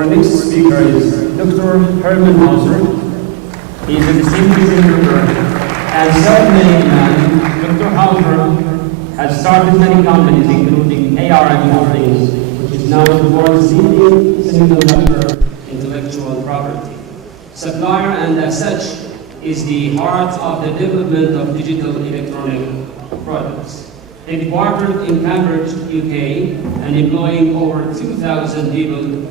Our next speaker is Dr-Hermann. He is a distinguished entrepreneur and self-made man. Dr. Hauser has started many companies, including ARM Holdings, which is now the world's leading semiconductor intellectual property supplier, and as such is the heart of the development of digital electronic products. Headquartered in Cambridge, UK, and employing over 2,000 people,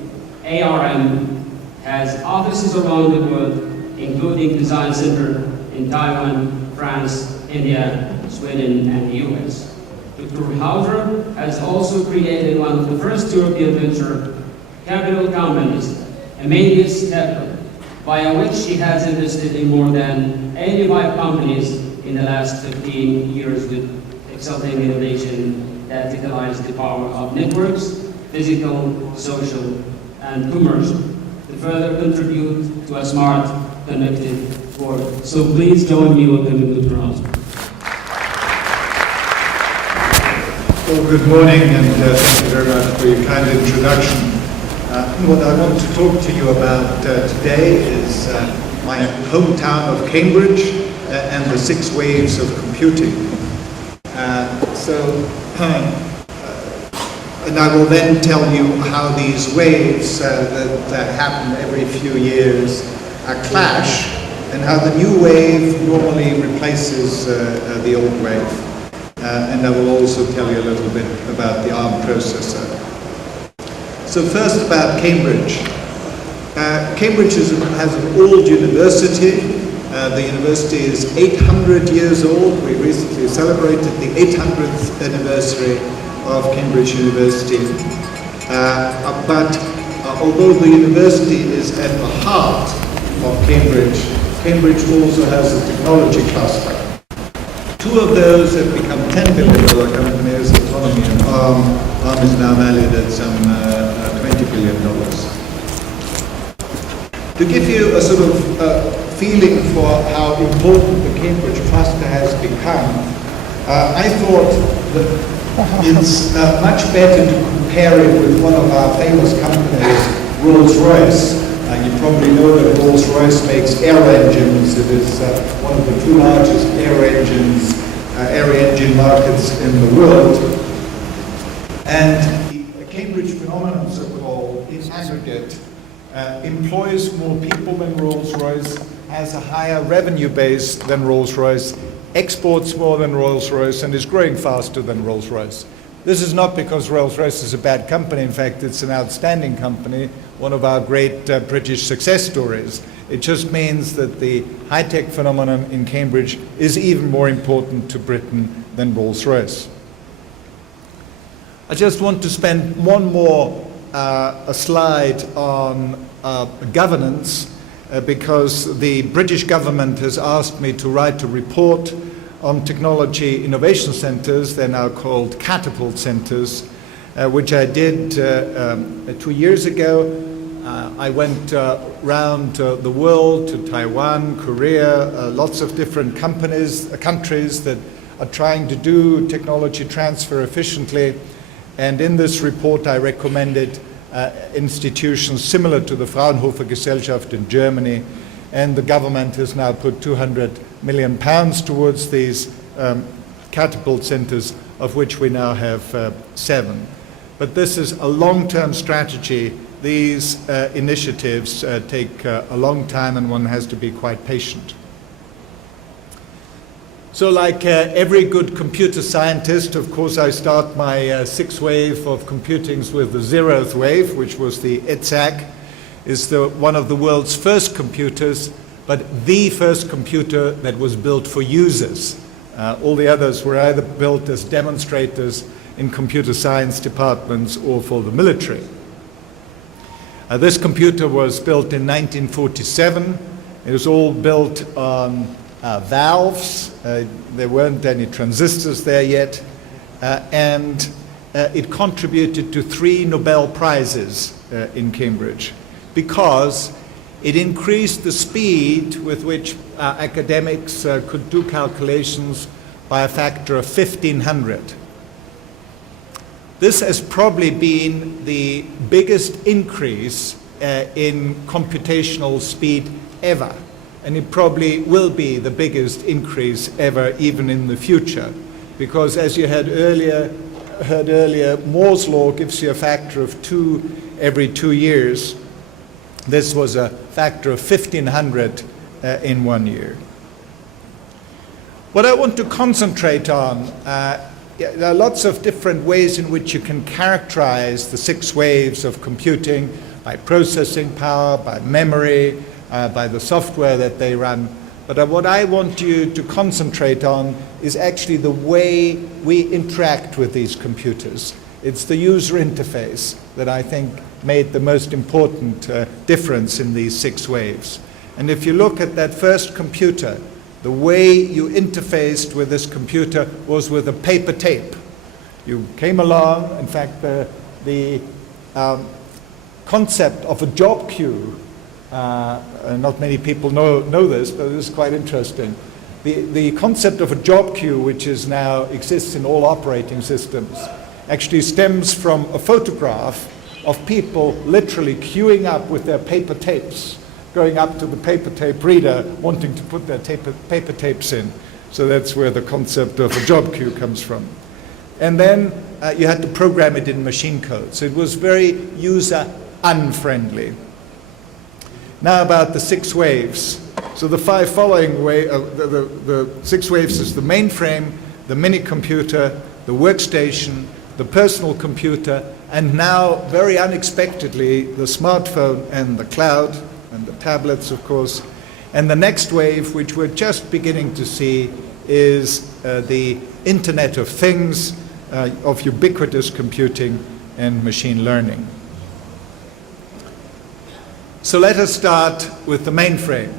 ARM has offices around the world, including design center in Taiwan, France, India, Sweden, and the US. Dr. Hauser has also created one of the first European venture capital companies, Amadeus Capital, via which he has invested in more than 85 companies in the last 15 years with exciting innovation that utilize the power of networks, physical, social, and commercial, to further contribute to a smart, connected world. So please join me in welcoming Dr. Hauser. Well, good morning, and thank you very much for your kind introduction. What I want to talk to you about today is my hometown of Cambridge and the 6 waves of computing. And I will then tell you how these waves that happen every few years clash, and how the new wave normally replaces the old wave. And I will also tell you a little bit about the ARM processor. So first about Cambridge. Cambridge has an old university. The university is 800 years old. We recently celebrated the 800th anniversary of Cambridge University. But although the university is at the heart of Cambridge, Cambridge also has a technology cluster. 2 of those have become $10 billion companies, Autonomy and ARM. ARM is now valued at some $20 billion. To give you a sort of feeling for how important the Cambridge cluster has become, I thought that it's much better to compare it with one of our famous companies, Rolls-Royce. You probably know that Rolls-Royce makes air engines. It is one of the 2 largest air engine markets in the world. And the Cambridge phenomenon, so-called, in aggregate, employs more people than Rolls-Royce, has a higher revenue base than Rolls-Royce, exports more than Rolls-Royce, and is growing faster than Rolls-Royce. This is not because Rolls-Royce is a bad company. In fact, it's an outstanding company, one of our great British success stories. It just means that the high-tech phenomenon in Cambridge is even more important to Britain than Rolls-Royce. I just want to spend one more a slide on governance because the British government has asked me to write a report on technology innovation centres. They're now called catapult centres, which I did 2 years ago. I went around the world to Taiwan, Korea, lots of different countries that are trying to do technology transfer efficiently. And in this report, I recommended institutions similar to the Fraunhofer Gesellschaft in Germany, and the government has now put £200 million towards these catapult centres, of which we now have 7. But this is a long-term strategy. These initiatives take a long time, and one has to be quite patient. So like every good computer scientist, of course, I start my 6th wave of computings with the 0th wave, which was the ETSAC. Is one of the world's first computers, but the first computer that was built for users. All the others were either built as demonstrators in computer science departments or for the military. This computer was built in 1947. It was all built on valves. There weren't any transistors there yet. And it contributed to 3 Nobel Prizes in Cambridge because it increased the speed with which academics could do calculations by a factor of 1,500. This has probably been the biggest increase in computational speed ever. And it probably will be the biggest increase ever, even in the future. Because as you heard earlier, Moore's law gives you a factor of 2 every 2 years. This was a factor of 1,500 in 1 year. What I want to concentrate on, there are lots of different ways in which you can characterize the 6 waves of computing, by processing power, by memory, by the software that they run. But what I want you to concentrate on is actually the way we interact with these computers. It's the user interface that I think made the most important difference in these 6 waves. And if you look at that first computer, the way you interfaced with this computer was with a paper tape. You came along, in fact, the concept of a job queue, not many people know this, but this is quite interesting. The concept of a job queue, which is now exists in all operating systems, actually stems from a photograph of people literally queuing up with their paper tapes, going up to the paper tape reader, wanting to put their paper tapes in. So that's where the concept of a job queue comes from. And then you had to program it in machine code. So it was very user unfriendly. Now about the 6 waves. So the 5 following the 6 waves is the mainframe, the mini computer, the workstation, the personal computer, and now very unexpectedly the smartphone and the cloud and the tablets, of course. And the next wave, which we're just beginning to see, is the Internet of Things, of ubiquitous computing and machine learning. So let us start with the mainframe.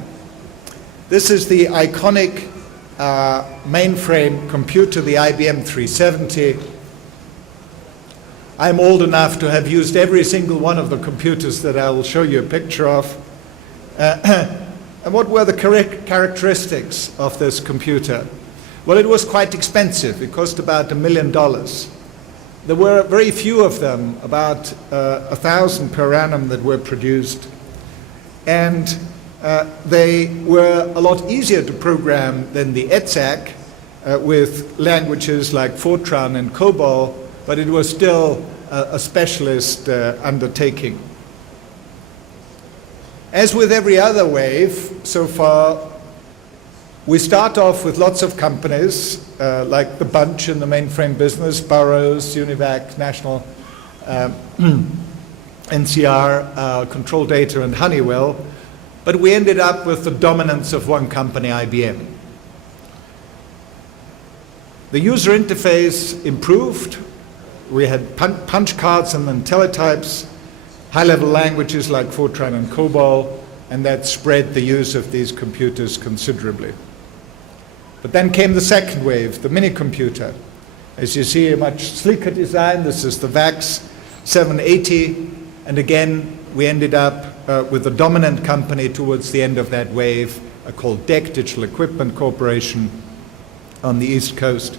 This is the iconic mainframe computer, the IBM 370. I'm old enough to have used every single one of the computers that I will show you a picture of. And what were the characteristics of this computer? Well, it was quite expensive. It cost about $1 million. There were very few of them, about 1,000 per annum that were produced. And they were a lot easier to program than the ETSAC with languages like Fortran and COBOL, but it was still a specialist undertaking. As with every other wave so far, we start off with lots of companies like the bunch in the mainframe business, Burroughs, Univac, National, NCR, Control Data, and Honeywell, but we ended up with the dominance of one company, IBM. The user interface improved. We had punch cards and then teletypes, high-level languages like Fortran and COBOL, and that spread the use of these computers considerably. But then came the second wave, the mini-computer. As you see, a much sleeker design. This is the VAX 780, and again, we ended up with a dominant company towards the end of that wave called DEC, Digital Equipment Corporation, on the East Coast.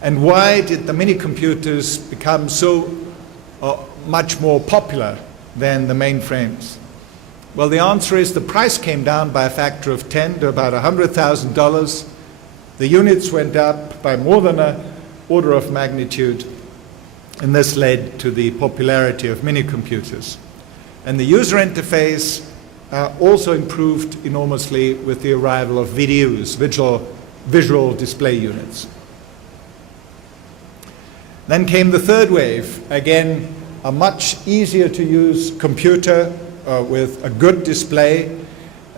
And why did the mini-computers become so much more popular than the mainframes? Well, the answer is the price came down by a factor of 10 to about $100,000. The units went up by more than an order of magnitude, and this led to the popularity of mini-computers. And the user interface also improved enormously with the arrival of VDUs, visual display units. Then came the third wave, again, a much easier to use computer with a good display,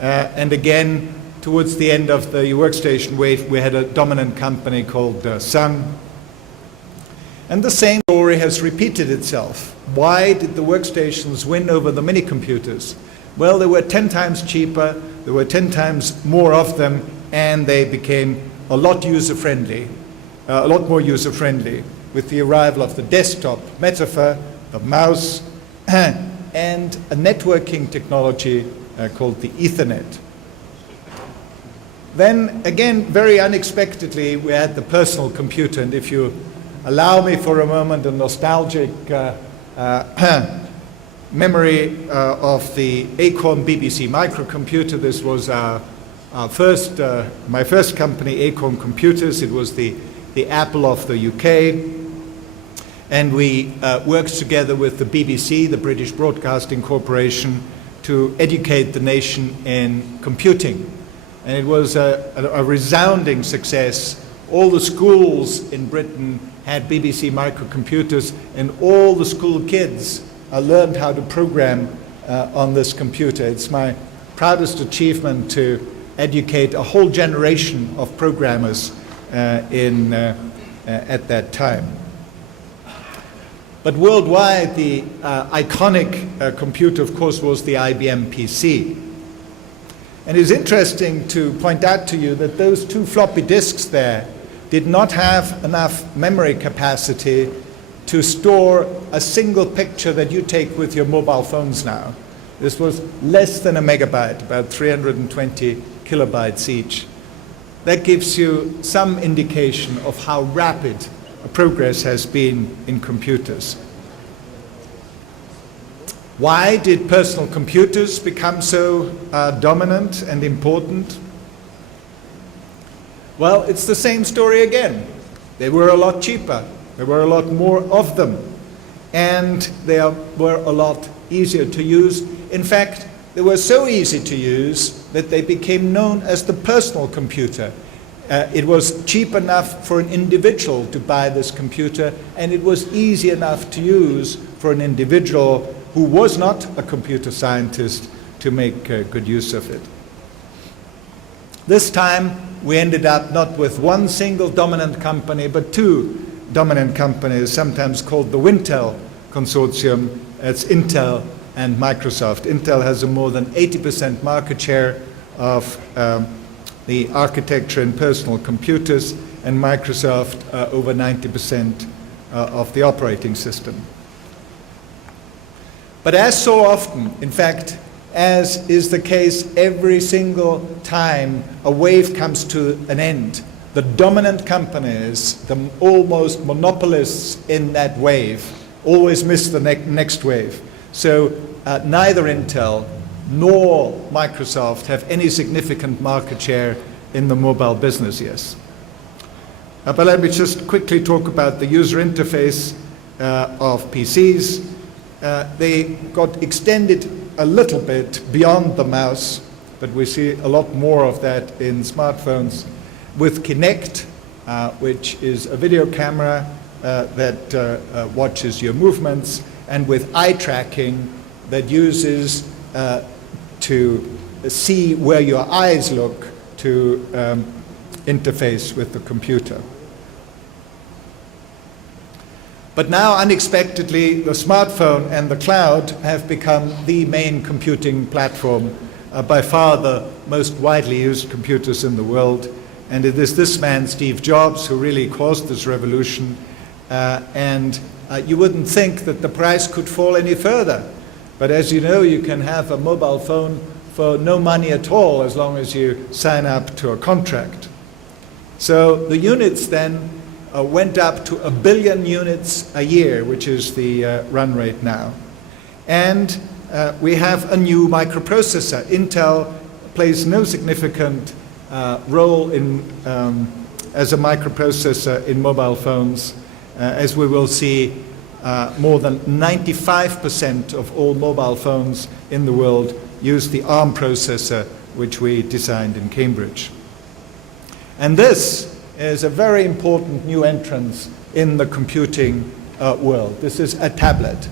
and again, towards the end of the workstation wave, we had a dominant company called Sun. And the same story has repeated itself. Why did the workstations win over the mini-computers? Well, they were 10 times cheaper, there were 10 times more of them, and they became a lot user-friendly, a lot more user-friendly, with the arrival of the desktop metaphor, the mouse, and a networking technology called the Ethernet. Then, again, very unexpectedly, we had the personal computer, and if you allow me for a moment a nostalgic memory of the Acorn BBC microcomputer. This was my first company, Acorn Computers. It was the Apple of the UK. And we worked together with the BBC, the British Broadcasting Corporation, to educate the nation in computing. And it was a resounding success. All the schools in Britain had BBC microcomputers, and all the school kids learned how to program on this computer. It's my proudest achievement to educate a whole generation of programmers at that time. But worldwide, the iconic computer, of course, was the IBM PC. And it's interesting to point out to you that those two floppy disks there did not have enough memory capacity to store a single picture that you take with your mobile phones now. This was less than a megabyte, about 320 kilobytes each. That gives you some indication of how rapid progress has been in computers. Why did personal computers become so dominant and important? Well, it's the same story again. They were a lot cheaper. There were a lot more of them. And they were a lot easier to use. In fact, they were so easy to use that they became known as the personal computer. It was cheap enough for an individual to buy this computer, and it was easy enough to use for an individual who was not a computer scientist to make good use of it. This time, we ended up not with one single dominant company, but two dominant companies, sometimes called the Wintel Consortium. It's Intel and Microsoft. Intel has a more than 80% market share of the architecture in personal computers, and Microsoft over 90% of the operating system. But as so often, in fact, as is the case every single time a wave comes to an end, the dominant companies, the almost monopolists in that wave, always miss the next wave. So neither Intel nor Microsoft have any significant market share in the mobile business yet. But let me just quickly talk about the user interface of PCs. They got extended a little bit beyond the mouse, but we see a lot more of that in smartphones with Kinect, which is a video camera that watches your movements, and with eye tracking that uses to see where your eyes look to interface with the computer. But now, unexpectedly, the smartphone and the cloud have become the main computing platform, by far the most widely used computers in the world. And it is this man, Steve Jobs, who really caused this revolution. You wouldn't think that the price could fall any further. But as you know, you can have a mobile phone for no money at all as long as you sign up to a contract. So the units then went up to 1 billion units a year, which is the run rate now. And we have a new microprocessor. Intel plays no significant role in, as a microprocessor in mobile phones. As we will see, more than 95% of all mobile phones in the world use the ARM processor, which we designed in Cambridge. And this is a very important new entrance in the computing world. This is a tablet.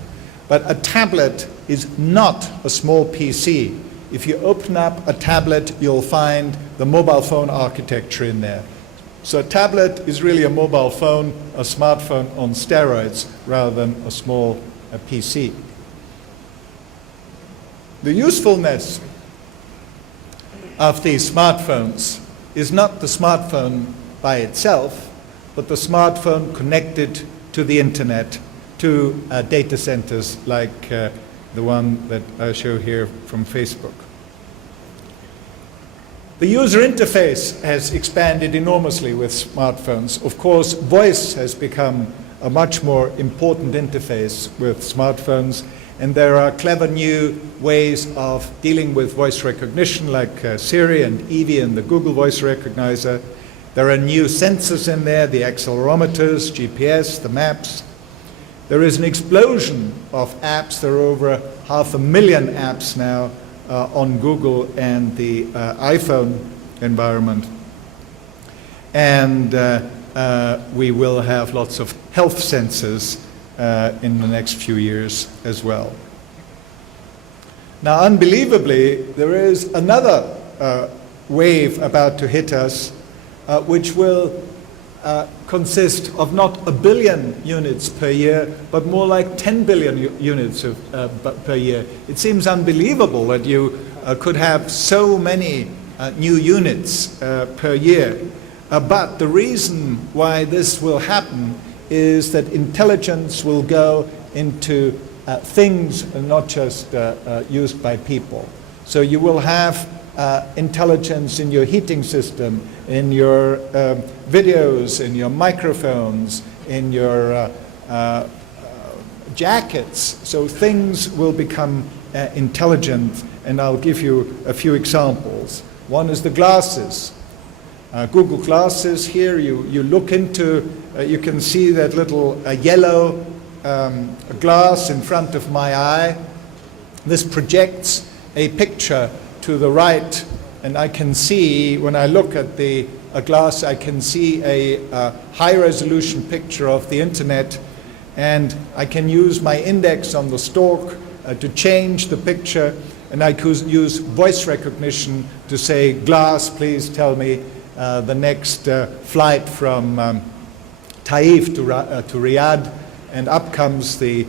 But a tablet is not a small PC. If you open up a tablet, you'll find the mobile phone architecture in there. So a tablet is really a mobile phone, a smartphone on steroids, rather than a small PC. The usefulness of these smartphones is not the smartphone by itself, but the smartphone connected to the internet, to data centers like the one that I show here from Facebook. The user interface has expanded enormously with smartphones. Of course, voice has become a much more important interface with smartphones, And there are clever new ways of dealing with voice recognition, like Siri and Evie and the Google Voice Recognizer. There are new sensors in there, the accelerometers, GPS, the maps. There is an explosion of apps. There are over 500,000 apps now on Google and the iPhone environment. And we will have lots of health sensors in the next few years as well. Now, unbelievably, there is another wave about to hit us, which will consist of not 1 billion units per year, but more like 10 billion units per year. It seems unbelievable that you could have so many new units per year. But the reason why this will happen is that intelligence will go into things and not just used by people. So you will have intelligence in your heating system, in your videos, in your microphones, in your jackets. So things will become intelligent, and I'll give you a few examples. One is the glasses. Google Glasses, here you look into, you can see that little yellow glass in front of my eye. This projects a picture to the right, and I can see, when I look at the glass, I can see a high-resolution picture of the internet, and I can use my index on the stalk to change the picture, and I could use voice recognition to say, glass, please tell me the next flight from Taif to Riyadh, and up comes the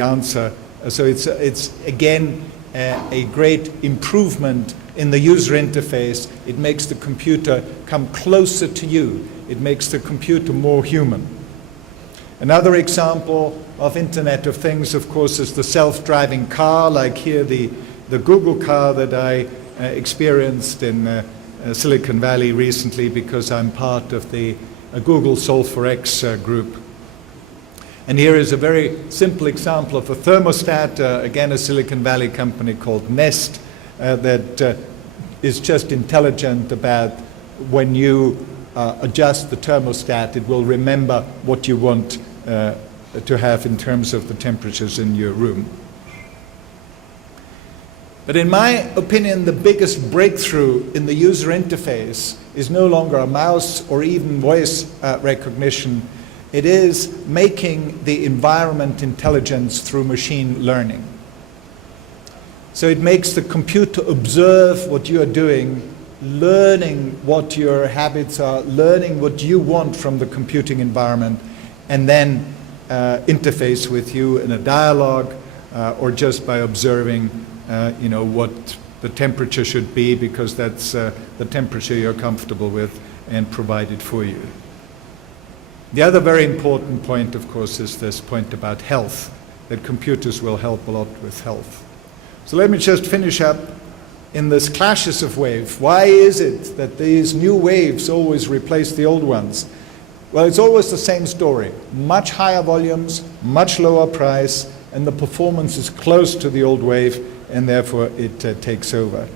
answer. So it's again a great improvement in the user interface. It makes the computer come closer to you. It makes the computer more human. Another example of Internet of Things, of course, is the self-driving car, like here the Google car that I experienced in Silicon Valley recently, because I'm part of the Google Solve4X group. And here is a very simple example of a thermostat, again a Silicon Valley company called Nest, that is just intelligent about when you adjust the thermostat, it will remember what you want to have in terms of the temperatures in your room. But in my opinion, the biggest breakthrough in the user interface is no longer a mouse or even voice recognition. It is making the environment intelligence through machine learning. So it makes the computer observe what you are doing, learning what your habits are, learning what you want from the computing environment, and then interface with you in a dialogue or just by observing what the temperature should be, because that's the temperature you're comfortable with, and provided for you. The other very important point, of course, is this point about health, that computers will help a lot with health. So let me just finish up in this clashes of waves. Why is it that these new waves always replace the old ones? Well, it's always the same story. Much higher volumes, much lower price, and the performance is close to the old wave, and therefore it takes over.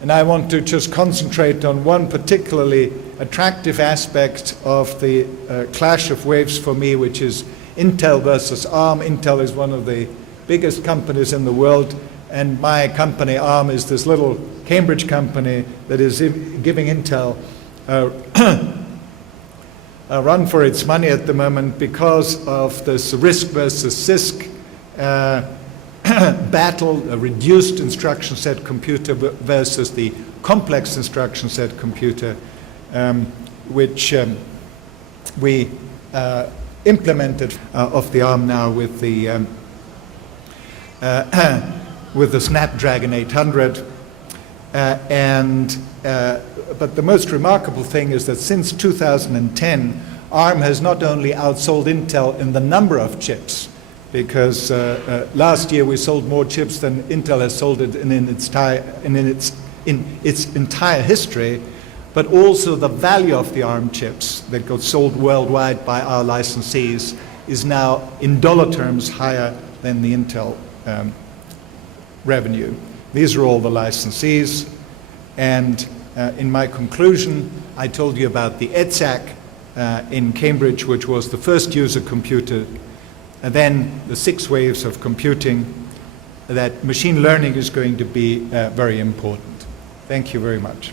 And I want to just concentrate on one particularly attractive aspect of the clash of waves for me, which is Intel versus ARM. Intel is one of the biggest companies in the world, and my company, ARM, is this little Cambridge company that is giving Intel a run for its money at the moment because of this RISC versus CISC battle, a reduced instruction set computer versus the complex instruction set computer, which we implemented of the ARM now with the Snapdragon 800. But the most remarkable thing is that since 2010, ARM has not only outsold Intel in the number of chips, because last year we sold more chips than Intel has sold it in its entire history, but also the value of the ARM chips that got sold worldwide by our licensees is now in dollar terms higher than the Intel revenue. These are all the licensees, and in my conclusion, I told you about the EDSAC in Cambridge, which was the first user computer, and then the 6 waves of computing, that machine learning is going to be very important. Thank you very much.